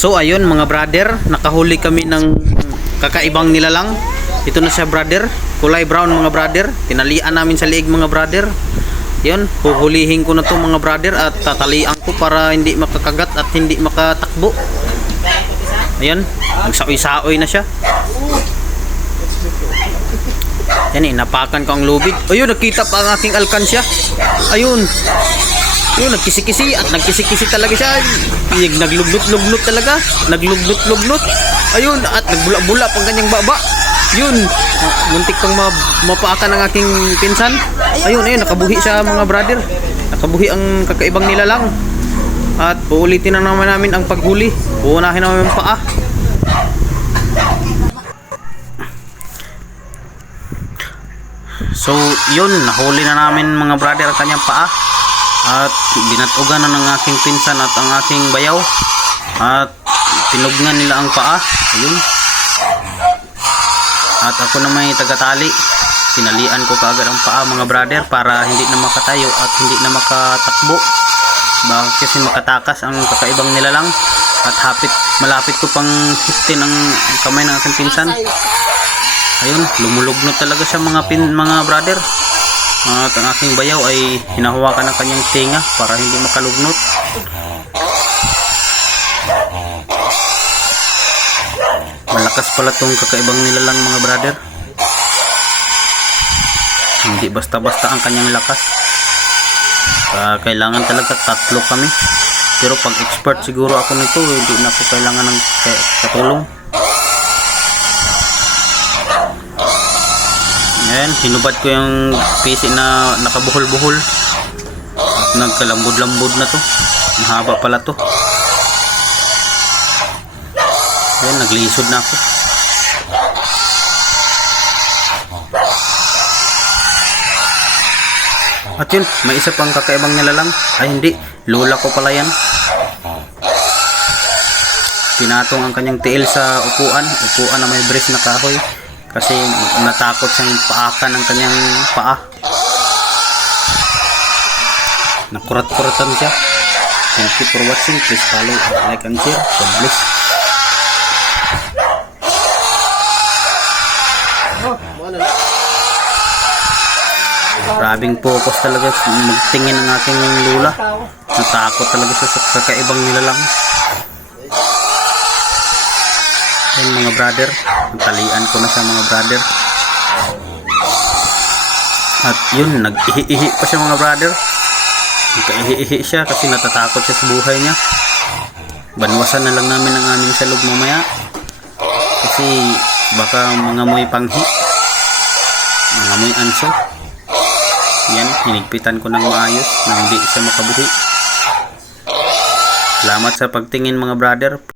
So ayun mga brother, nakahuli kami ng kakaibang nilalang. Ito na siya brother, kulay brown mga brother. Tinalian namin sa liig mga brother. Yun, huhulihin ko na to mga brother at tatalian ko para hindi makakagat at hindi makatakbo. Ayun, nagsaoy-saoy na siya. Yan, inapakan ko ang lubid. Ayun, nakita pa ang aking alkansya. Ayun. Yun, nagkisi-kisi at nagkisi-kisi talaga siya. Naglugnut-lugnut talaga. Naglugnut-lugnut. Ayun, at nagbula-bula pang kanyang baba. Yun, muntik pang mapaakan ng aking pinsan. Ayun, nakabuhi siya mga brother. Nakabuhi ang kakaibang nilalang. At uulitin na naman namin ang paghuli. Uunahin namin ang paa. So, yun, nahuli na namin mga brother ang kanyang paa. At binatugan na ng aking pinsan at ang aking bayaw. At tinugnan nila ang paa. Ayun. At ako na may tagatali. Tinalian ko kaagad ang paa mga brother para hindi na makatayo at hindi na makatakbo. Bakit kasi makatakas ang kakaibang nilalang. At malapit ko pang hitin ang kamay ng aking pinsan. Ayun, lumulugnot talaga siya mga brother. At ang aking bayaw ay hinahawakan ng kanyang tinga para hindi makalugnot. Malakas pala tong kakaibang nilalang mga brother. Hindi basta-basta ang kanyang lakas. Kailangan talaga tatlo kami. Pero pag expert siguro ako nito, hindi na ako kailangan ng katulong. Ayan, hinubad ko yung PC na nakabuhol-buhol. At nagkalambod-lambod na to. Mahaba pala to. Ayan, naglisod na ako. At yun, may isa pang kakaibang nilalang. Ay hindi, lola ko pala yan. Pinatong ang kanyang tiil sa upuan na may brace na kahoy. Kasi natakot siyang paakan ng kanyang paa. Nakurat-kuratan siya. Thank you for watching. Please follow, like and share. God bless. Grabing focus talaga magtingin ng aking lula. Natakot talaga siya sa kakaibang nilalang. Ayun mga brother, talian ko na siya mga brother. At yun, nag-ihi-ihi pa siya mga brother. Nagka-ihi-ihi siya kasi natatakot siya sa buhay niya. Banwasan na lang namin ang aming salog mamaya. Kasi baka mangamoy panghi, mangamoy anso. Yan, hinigpitan ko ng maayos na hindi siya makabuhi. Salamat sa pagtingin mga brother.